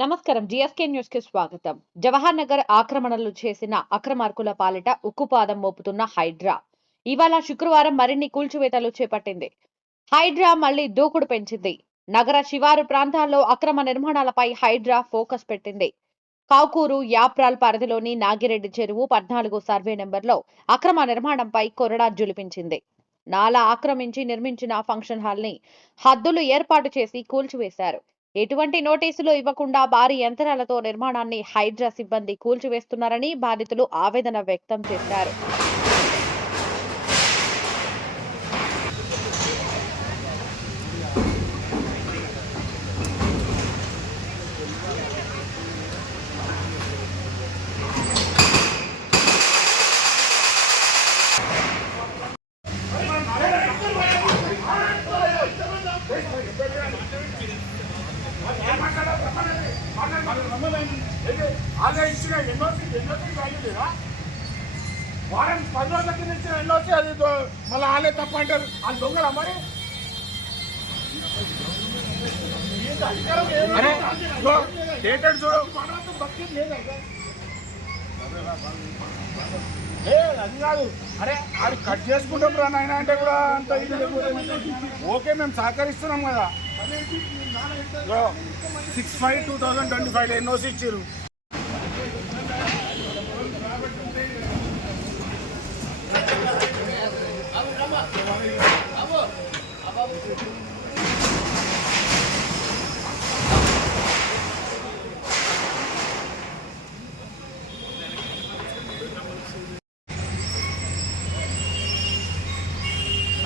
నమస్కారం. జిఎస్కే న్యూస్కి స్వాగతం. జవహర్ నగర్ ఆక్రమణలు చేసిన అక్రమార్కుల పాలిట ఉక్కుపాదం మోపుతున్న హైడ్రా. ఇవాళ శుక్రవారం మరిన్ని కూల్చివేతలు చేపట్టింది. హైడ్రా మళ్ళీ దూకుడు పెంచింది. నగర శివారు ప్రాంతాల్లో అక్రమ నిర్మాణాలపై హైడ్రా ఫోకస్ పెట్టింది. కాకూరు యాప్రాల్ పరిధిలోని నాగిరెడ్డి చెరువు పద్నాలుగు సర్వే నెంబర్లో అక్రమ నిర్మాణంపై కొరడా జులిపించింది. నాలా ఆక్రమించి నిర్మించిన ఫంక్షన్ హాల్ని హద్దులు ఏర్పాటు చేసి కూల్చివేశారు. ఎటువంటి నోటీసులు ఇవ్వకుండా భారీ యంత్రాలతో నిర్మాణాన్ని హైడ్రా సిబ్బంది కూల్చివేస్తున్నారని బాధితులు ఆవేదన వ్యక్తం చేశారు. అదే ఇచ్చిన ఎన్నోసి ఎన్నోసి రాయలేదా వారం పది రోజుల కింద ఇచ్చిన ఎన్నోసి అది మళ్ళీ ఆలే తప్ప అంటారు అది దొంగల మరి డేటెడ్ చూడు. ఏ అది కాదు. అరే అది కట్ చేసుకుంటాం రా నాయన అంటే కూడా అంత ఇది ఓకే మేము సహకరిస్తున్నాం కదా. Six five two thousand twenty five NOC ఇచ్చారు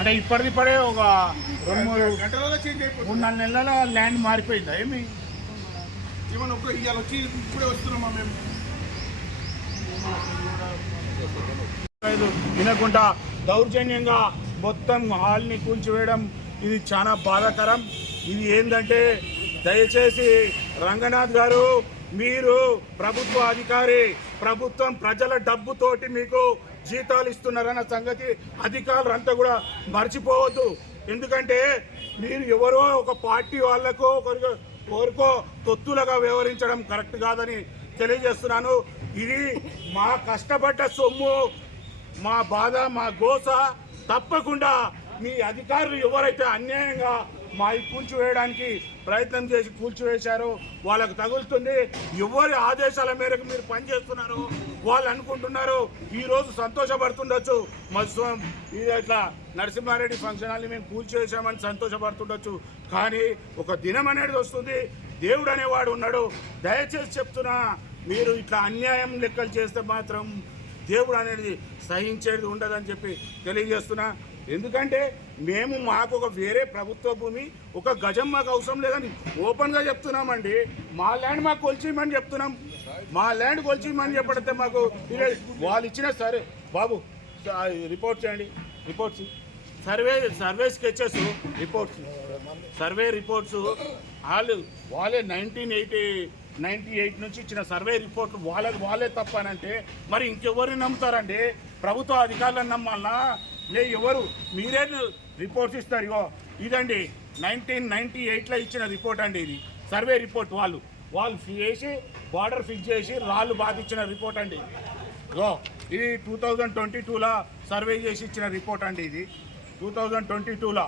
అంటే ఇప్పటిది ఇప్పుడే ఒక రెండు మూడు గంటలలో చేంజ్ అయిపోతుంది. మూడు నాలుగు నెలల ల్యాండ్ మారిపోయిందా ఏమి? ఏమన్నా ఒక ఇవాళ వచ్చి ఇప్పుడే వస్తున్నామా మేము? వినకుండా దౌర్జన్యంగా మొత్తం హాల్ని కూల్చివేయడం ఇది చాలా బాధాకరం. ఇది ఏంటంటే దయచేసి రంగనాథ్ గారు మీరు ప్రభుత్వ అధికారి ప్రభుత్వం ప్రజల డబ్బుతోటి మీకు జీతాలు ఇస్తున్నారన్న సంగతి అధికారులు అంతా కూడా మర్చిపోవద్దు. ఎందుకంటే మీరు ఎవరో ఒక పార్టీ వాళ్ళకో ఒకరికో ఎవరికో తొత్తులుగా వ్యవహరించడం కరెక్ట్ కాదని తెలియజేస్తున్నాను. ఇది మా కష్టపడ్డ సొమ్ము మా బాధ మా గోస తప్పకుండా మీ అధికారులు ఎవరైతే అన్యాయంగా మా కూల్చివేయడానికి ప్రయత్నం చేసి కూల్చివేశారు వాళ్ళకు తగులుతుంది. ఎవరి ఆదేశాల మేరకు మీరు పనిచేస్తున్నారు? వాళ్ళు అనుకుంటున్నారు. ఈరోజు సంతోషపడుతుండొచ్చు. మత్స్వం ఇది ఇట్లా నరసింహారెడ్డి ఫంక్షన్ హాల్ని మేము కూల్చివేశామని సంతోషపడుతుండొచ్చు. కానీ ఒక దినం అనేది వస్తుంది. దేవుడు అనేవాడు ఉన్నాడు. దయచేసి చెప్తున్నా మీరు ఇట్లా అన్యాయం లెక్కలు చేస్తే మాత్రం దేవుడు అనేది సహించేది ఉండదని చెప్పి తెలియజేస్తున్నా. ఎందుకంటే మేము మాకు ఒక వేరే ప్రభుత్వ భూమి ఒక గజం మాకు అవసరం లేదని ఓపెన్గా చెప్తున్నామండి. మా ల్యాండ్ మాకు కొలిచిమని చెప్తున్నాం. మా ల్యాండ్ కొలిచిమని చెప్పడితే మాకు వాళ్ళు ఇచ్చిన సరే. బాబు రిపోర్ట్ చేయండి. Reports survey survey sketches reports. Survey reports వాళ్ళు వాళ్ళే నైన్టీన్ ఎయిటీ నైంటీ ఎయిట్ నుంచి ఇచ్చిన సర్వే రిపోర్ట్ వాళ్ళకి వాళ్ళే తప్పనంటే మరి ఇంకెవరిని నమ్ముతారండి? ప్రభుత్వ అధికారులను నమ్మాలన్నా లే ఎవరు? మీరే రిపోర్ట్స్ ఇస్తారు ఇగో. ఇదండి నైన్టీన్ నైన్టీ ఎయిట్లో ఇచ్చిన రిపోర్ట్ అండి ఇది. సర్వే రిపోర్ట్ వాళ్ళు. వాళ్ళు చేసి బార్డర్ ఫిక్స్ చేసి రాళ్ళు బాధించిన రిపోర్ట్ అండి ఇగో ఇది టూ థౌజండ్ ట్వంటీ టూలో సర్వే చేసి ఇచ్చిన రిపోర్ట్ అండి ఇది. టూ థౌజండ్ ట్వంటీ టూలో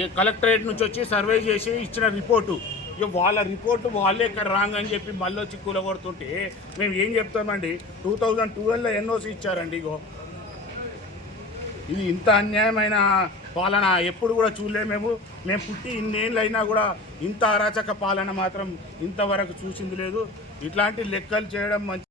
ఏ కలెక్టరేట్ నుంచి వచ్చి సర్వే చేసి ఇచ్చిన రిపోర్టు ఇక వాళ్ళ రిపోర్టు వాళ్ళే ఇక్కడ రాంగ్ అని చెప్పి మళ్ళీ వచ్చి కూలగొడుతుంటే మేము ఏం చెప్తామండి? టూ థౌజండ్ ట్వెల్వ్లో ఎన్ఓసి ఇచ్చారండి ఇగో. ఇది ఇంత అన్యాయమైన పాలన ఎప్పుడు కూడా చూడలేము మేము. మేము పుట్టి ఇన్నేళ్ళు అయినా కూడా ఇంత అరాచక పాలన మాత్రం ఇంతవరకు చూసింది లేదు. ఇట్లాంటి లెక్కలు చేయడం మంచి